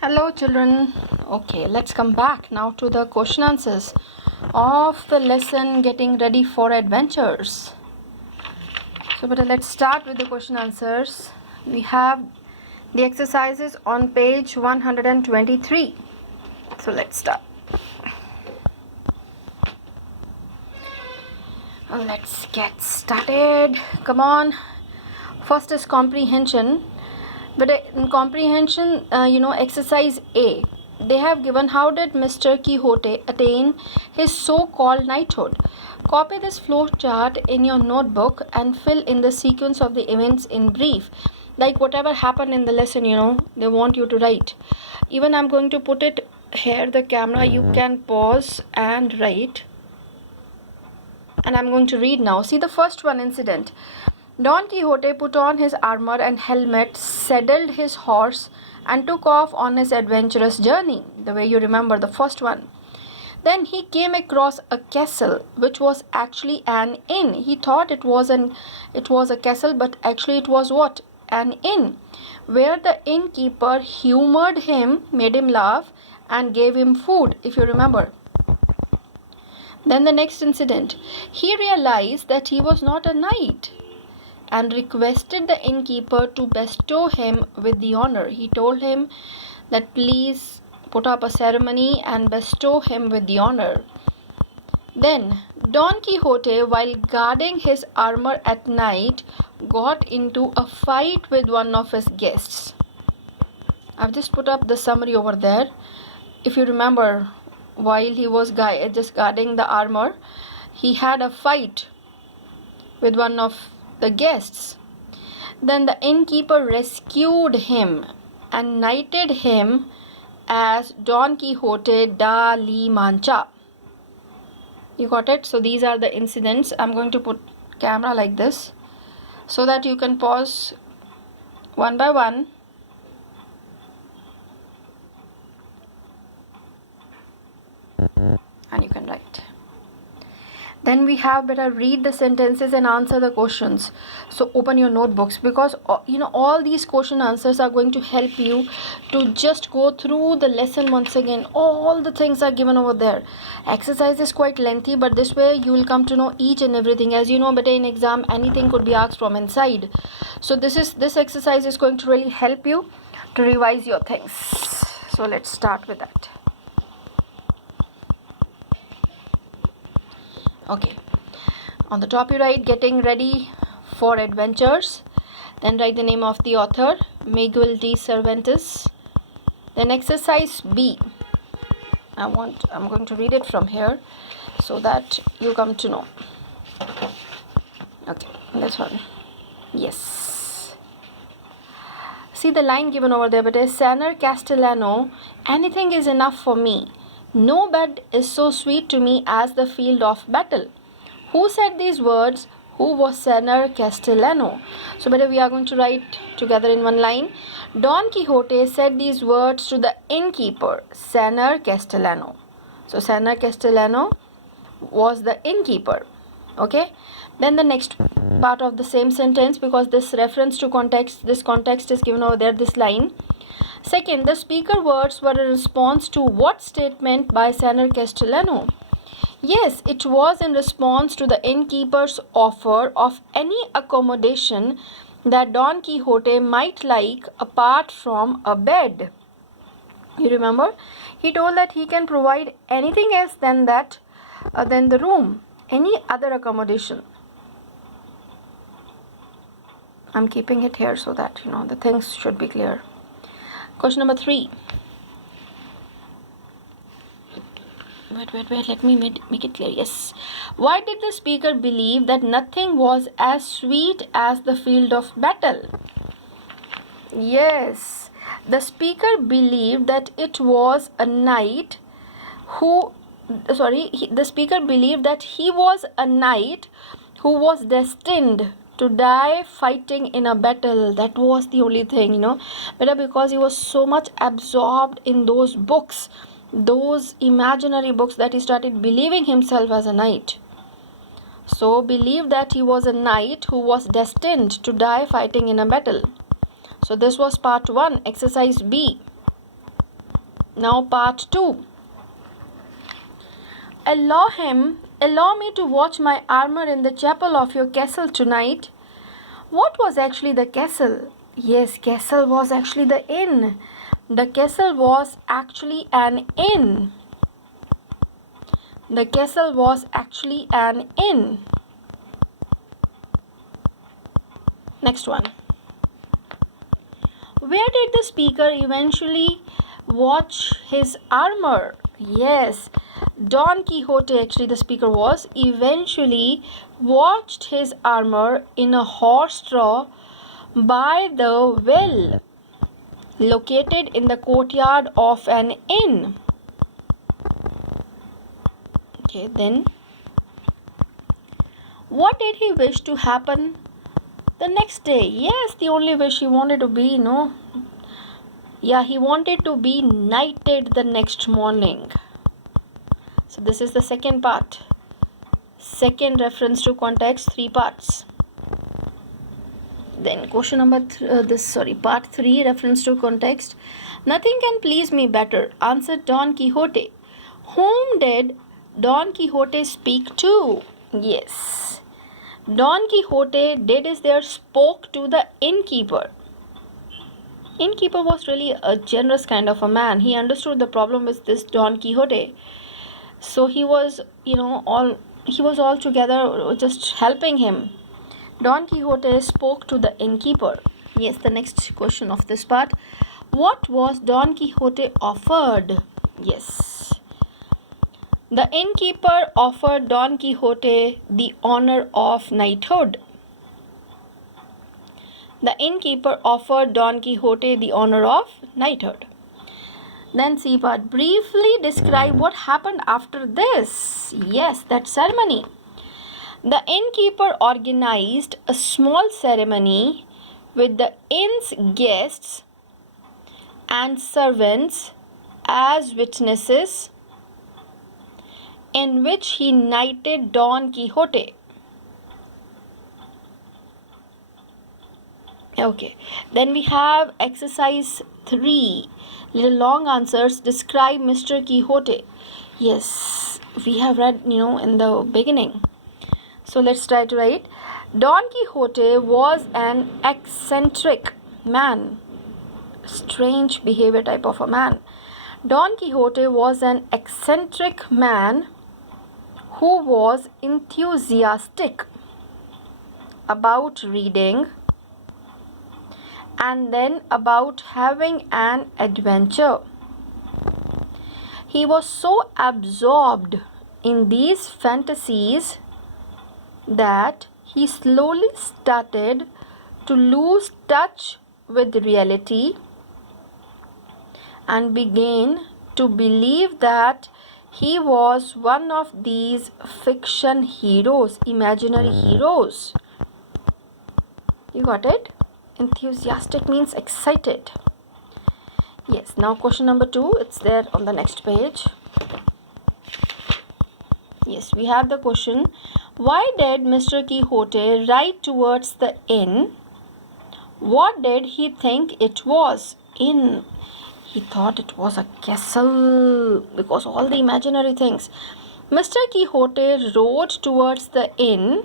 Hello children. Okay, let's come back now to the question answers of the lesson Getting Ready for Adventures. So let's start with the question answers. We have the exercises on page 123. So let's start. Let's get started. Come on. First is comprehension. But in comprehension, exercise A, they have given how did Mr. Quixote attain his so-called knighthood. Copy this flow chart in your notebook and fill in the sequence of the events in brief. Like whatever happened in the lesson, they want you to write. Even I'm going to put it here, the camera, you can pause and write. And I'm going to read now. See the first one incident. Don Quixote put on his armor and helmet, saddled his horse, and took off on his adventurous journey, the way you remember the first one. Then he came across a castle, which was actually an inn. He thought it was a castle, but actually it was what? An inn, where the innkeeper humored him, made him laugh, and gave him food, if you remember. Then the next incident. He realized that he was not a knight, and requested the innkeeper to bestow him with the honor. He told him that please put up a ceremony and bestow him with the honor. Then Don Quixote, while guarding his armor at night, got into a fight with one of his guests. I've just put up the summary over there. If you remember, while he was just guarding the armor, he had a fight with one of the guests. Then the innkeeper rescued him and knighted him as Don Quixote da la Mancha. You got it? So these are the incidents. I'm going to put camera like this so that you can pause one by one. And you can write. Then we have better read the sentences and answer the questions. So open your notebooks, because all these question answers are going to help you to just go through the lesson once again. All the things are given over there. Exercise is quite lengthy, but this way you will come to know each and everything. As you know, better in exam anything could be asked from inside. So this exercise is going to really help you to revise your things. So let's start with that. Okay, on the top you write Getting Ready for Adventures. Then write the name of the author, Miguel de Cervantes. Then exercise B. I'm going to read it from here so that you come to know. Okay, this one. Yes. See the line given over there, but it is Senor Castellano, anything is enough for me. No bed is so sweet to me as the field of battle. Who said these words? Who was Senor Castellano? So better we are going to write together in one line. Don Quixote said these words to the innkeeper, Senor Castellano. So Senor Castellano was the innkeeper. Okay. Then the next part of the same sentence, because this reference to context, this context is given over there, this line. Second, the speaker words were a response to what statement by Senor Castellano? Yes, it was in response to the innkeeper's offer of any accommodation that Don Quixote might like apart from a bed. You remember? He told that he can provide anything else than the room, any other accommodation. I'm keeping it here so that the things should be clear. Question number 3. Wait, let me make it clear. Yes. Why did the speaker believe that nothing was as sweet as the field of battle? Yes. The speaker believed that it was a knight the speaker believed that he was a knight who was destined to die fighting in a battle. That was the only thing, but because he was so much absorbed in those books, those imaginary books, that he started believing himself as a knight. So believed that he was a knight who was destined to die fighting in a battle. So this was part 1, exercise B. Now part 2. Allow me to watch my armor in the chapel of your castle tonight. What was actually the castle? Yes, castle was actually the inn. The castle was actually an inn. The castle was actually an inn. Next one. Where did the speaker eventually watch his armor? Yes, Don Quixote, actually the speaker was, eventually watched his armor in a horse trough by the well, located in the courtyard of an inn. Okay, then what did he wish to happen the next day? Yes, the only wish he wanted to be, he wanted to be knighted the next morning. So this is the second part. Second reference to context, 3 parts. Then question number part 3, reference to context. Nothing can please me better, answered Don Quixote. Whom did Don Quixote speak to? Yes, Don Quixote spoke to the innkeeper. Innkeeper was really a generous kind of a man. He understood the problem with this Don Quixote. So he was, altogether just helping him. Don Quixote spoke to the innkeeper. Yes, the next question of this part. What was Don Quixote offered? Yes. The innkeeper offered Don Quixote the honor of knighthood. The innkeeper offered Don Quixote the honor of knighthood. Then C part. Briefly describe what happened after this. Yes, that ceremony. The innkeeper organized a small ceremony with the inn's guests and servants as witnesses, in which he knighted Don Quixote. Okay, then we have exercise 3. Little long answers. Describe Mr. Quixote. Yes, we have read, in the beginning. So let's try to write. Don Quixote was an eccentric man. Strange behavior type of a man. Don Quixote was an eccentric man who was enthusiastic about reading and then about having an adventure. He was so absorbed in these fantasies that he slowly started to lose touch with reality and began to believe that he was one of these fiction heroes, imaginary heroes. You got it? Enthusiastic means excited. Yes, now question number 2, it's there on the next page. Yes, we have the question. Why did Mr. Quixote ride towards the inn? What did he think it was? Inn. He thought it was a castle because all the imaginary things. Mr. Quixote rode towards the inn,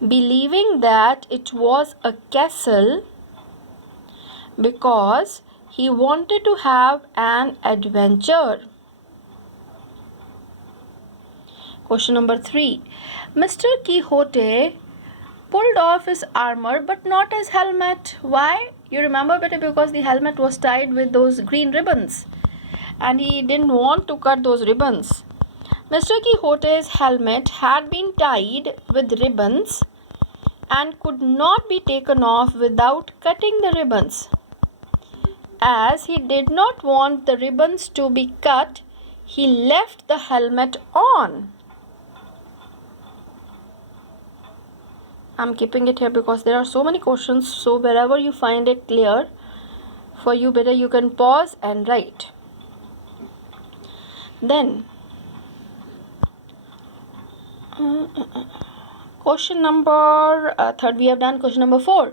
believing that it was a castle because he wanted to have an adventure. Question number 3. Mr. Quixote pulled off his armor but not his helmet. Why? You remember better, because the helmet was tied with those green ribbons and he didn't want to cut those ribbons. Mr. Quixote's helmet had been tied with ribbons and could not be taken off without cutting the ribbons. As he did not want the ribbons to be cut, he left the helmet on. I'm keeping it here because there are so many questions, so wherever you find it clear for you, better you can pause and write. Then question number 3 we have done. Question number 4.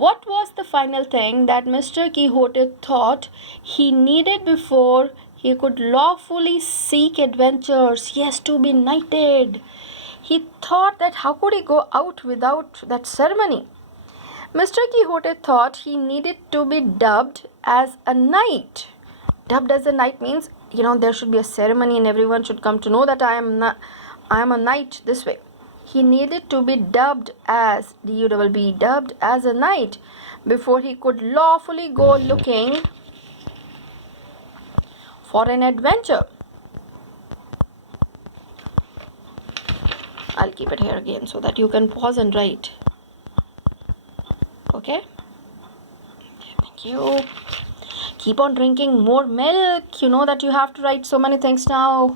What was the final thing that Mr. Quixote thought he needed before he could lawfully seek adventures? Yes, to be knighted. He thought that how could he go out without that ceremony? Mr. Quixote thought he needed to be dubbed as a knight. Dubbed as a knight means, there should be a ceremony and everyone should come to know that I am a knight this way. He needed to be dubbed as, D-U-B-B, dubbed as a knight before he could lawfully go looking for an adventure. I'll keep it here again so that you can pause and write. Okay? Thank you. Keep on drinking more milk. You know that you have to write so many things now.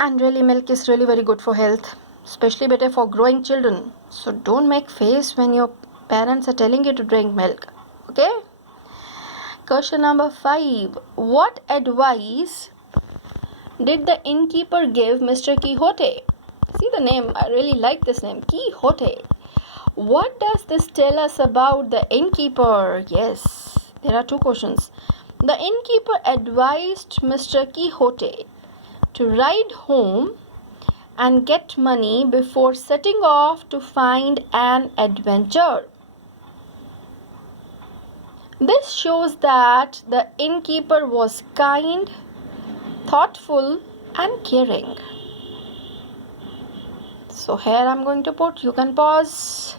And really, milk is really very good for health, especially better for growing children. So don't make face when your parents are telling you to drink milk. Okay? Question number 5. What advice did the innkeeper give Mr. Quixote? See the name, I really like this name, Quixote. What does this tell us about the innkeeper? Yes, there are 2 questions. The innkeeper advised Mr. Quixote to ride home and get money before setting off to find an adventure. This shows that the innkeeper was kind, thoughtful, and caring. So here I'm going to put, you can pause.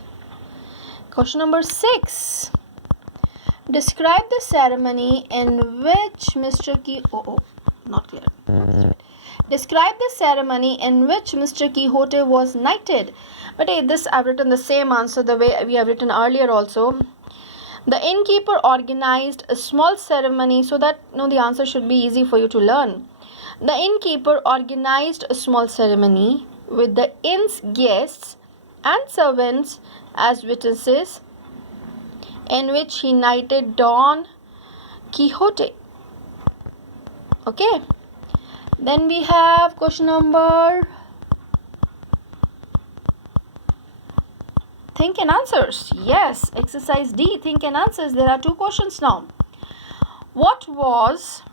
Question number 6. Describe the ceremony in which Describe the ceremony in which Mr. Quixote was knighted. But this I've written the same answer the way we have written earlier also. The innkeeper organized a small ceremony so that the answer should be easy for you to learn. The innkeeper organized a small ceremony with the inn's guests and servants as witnesses, in which he knighted Don Quixote. Okay. Then we have question number Think and Answers. Yes, exercise D, Think and Answers. There are 2 questions now. What was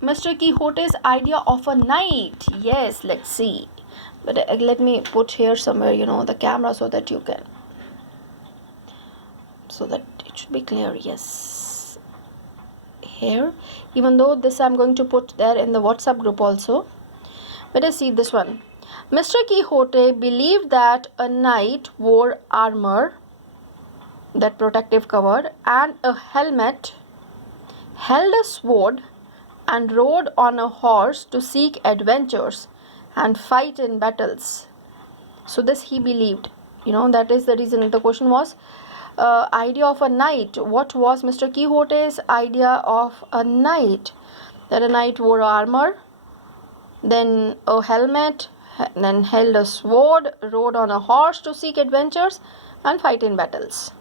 Mr. Quixote's idea of a knight? Yes, let's see. But let me put here somewhere, the camera so that you can, so that it should be clear. Yes, here, even though this I'm going to put there in the WhatsApp group also. Let us see this one. Mr. Quixote believed that a knight wore armor, that protective cover, and a helmet, held a sword, and rode on a horse to seek adventures and fight in battles. So this he believed. That is the reason the question was idea of a knight. What was Mr. Quixote's idea of a knight? That a knight wore armor, then a helmet, then held a sword, rode on a horse to seek adventures and fight in battles.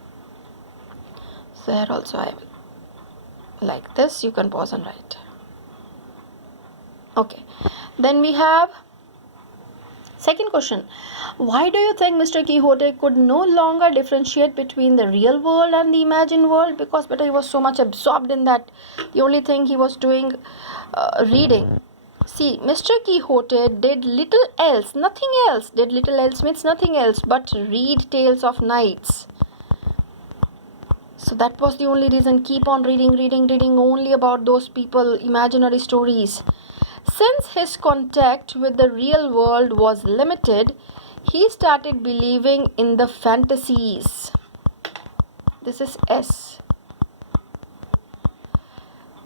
So here also I will like this. You can pause and write. Okay. Then we have second question. Why do you think Mr. Quixote could no longer differentiate between the real world and the imagined world? Because he was so much absorbed in that. The only thing he was doing, reading. See, Mr. Quixote did little else, nothing else. Did little else means nothing else but read tales of knights. So that was the only reason. Keep on reading only about those people, imaginary stories. Since his contact with the real world was limited, he started believing in the fantasies. This is S.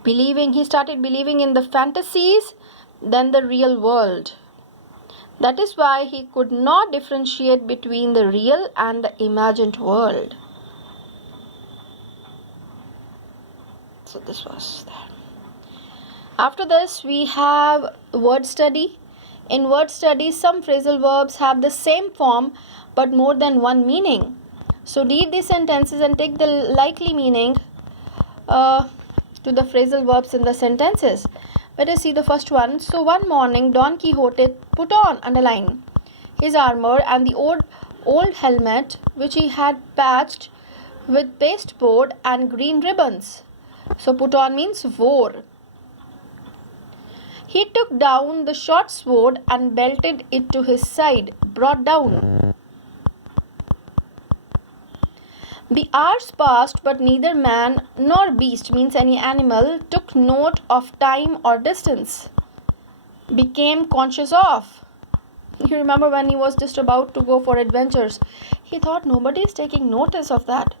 He started believing in the fantasies than the real world. That is why he could not differentiate between the real and the imagined world. So this was there. After this, we have word study. In word study, some phrasal verbs have the same form but more than one meaning. So read these sentences and take the likely meaning to the phrasal verbs in the sentences. Let us see the first one. So one morning, Don Quixote put on, underline, his armor and the old helmet which he had patched with pasteboard and green ribbons. So put on means wore. He took down the short sword and belted it to his side, brought down. The hours passed, but neither man nor beast, means any animal, took note of time or distance. Became conscious of. You remember when he was just about to go for adventures, he thought nobody is taking notice of that.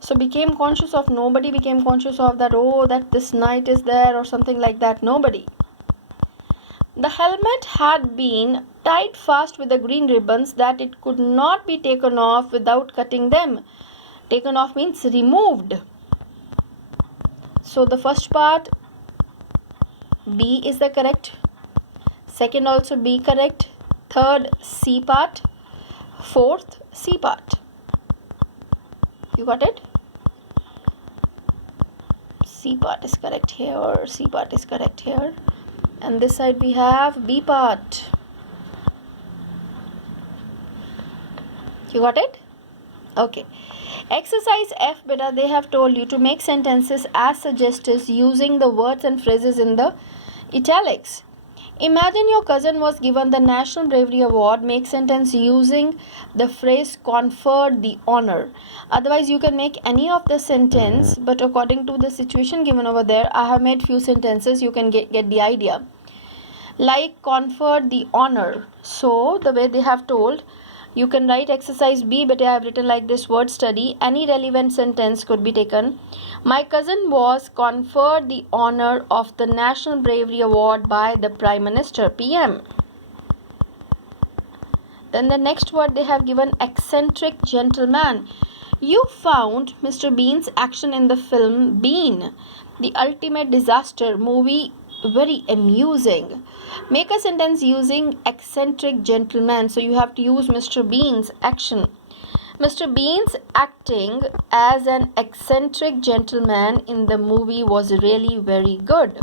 So became conscious of, nobody became conscious of that, oh, that this night is there or something like that. Nobody. The helmet had been tied fast with the green ribbons that it could not be taken off without cutting them. Taken off means removed. So the first part B is the correct. Second also B correct. Third C part. Fourth C part. You got it? C part is correct here. C part is correct here. And this side we have B part. You got it? Okay. Exercise F, beta, they have told you to make sentences as suggested using the words and phrases in the italics. Imagine your cousin was given the National Bravery Award. Make sentence using the phrase conferred the honor. Otherwise, you can make any of the sentence, but according to the situation given over there, I have made few sentences. You can get the idea. Like conferred the honor. So, the way they have told, you can write exercise B, but I have written like this: word study. Any relevant sentence could be taken. My cousin was conferred the honor of the National Bravery Award by the Prime Minister, PM. Then the next word they have given, eccentric gentleman. You found Mr. Bean's action in the film Bean, the Ultimate Disaster movie, very amusing. Make a sentence using eccentric gentleman. So you have to use Mr. Bean's action. Mr. Bean's acting as an eccentric gentleman in the movie was really very good.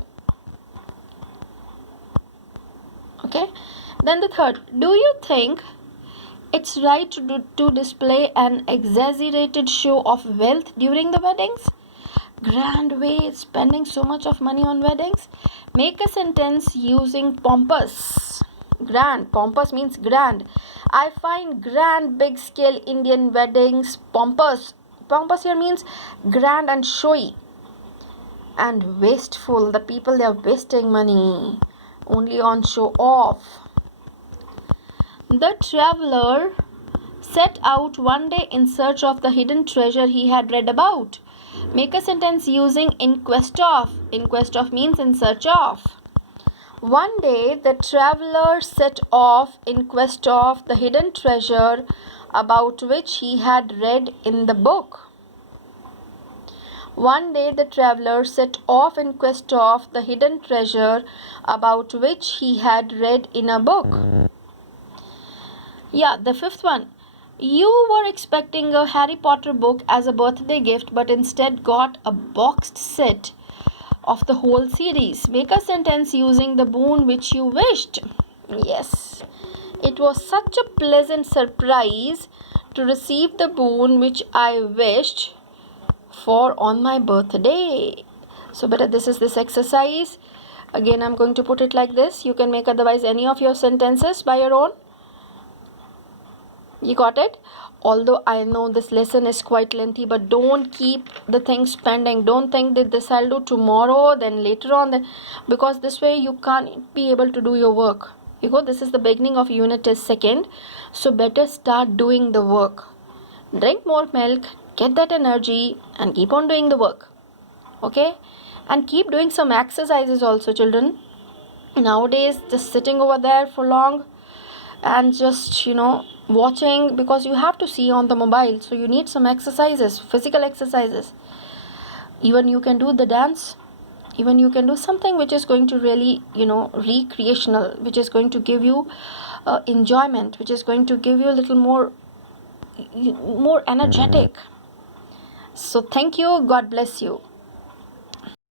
Okay. Then the third, do you think it's right to display an exaggerated show of wealth during the weddings? Grand way, spending so much of money on weddings. Make a sentence using pompous. Grand. Pompous means grand. I find grand big scale Indian weddings pompous. Pompous here means grand and showy. And wasteful. The people, they are wasting money only on show off. The traveler set out one day in search of the hidden treasure he had read about. Make a sentence using in quest of. In quest of means in search of. One day the traveler set off in quest of the hidden treasure about which he had read in the book. One day the traveler set off in quest of the hidden treasure about which he had read in a book. Yeah, the fifth one. You were expecting a Harry Potter book as a birthday gift, but instead got a boxed set of the whole series. Make a sentence using the boon which you wished. Yes, it was such a pleasant surprise to receive the boon which I wished for on my birthday. So better, this is this exercise. Again, I'm going to put it like this. You can make otherwise any of your sentences by your own. You got it? Although I know this lesson is quite lengthy, but don't keep the things pending. Don't think that this I'll do tomorrow, then later on, because this way you can't be able to do your work. You go, this is the beginning of unit test second. So better start doing the work. Drink more milk, get that energy, and keep on doing the work. Okay? And keep doing some exercises also, children. Nowadays, just sitting over there for long and just, watching, because you have to see on the mobile, so you need some exercises, physical exercises. Even you can do the dance, even you can do something which is going to really, recreational, which is going to give you enjoyment, which is going to give you a little more energetic. So thank you. God bless you.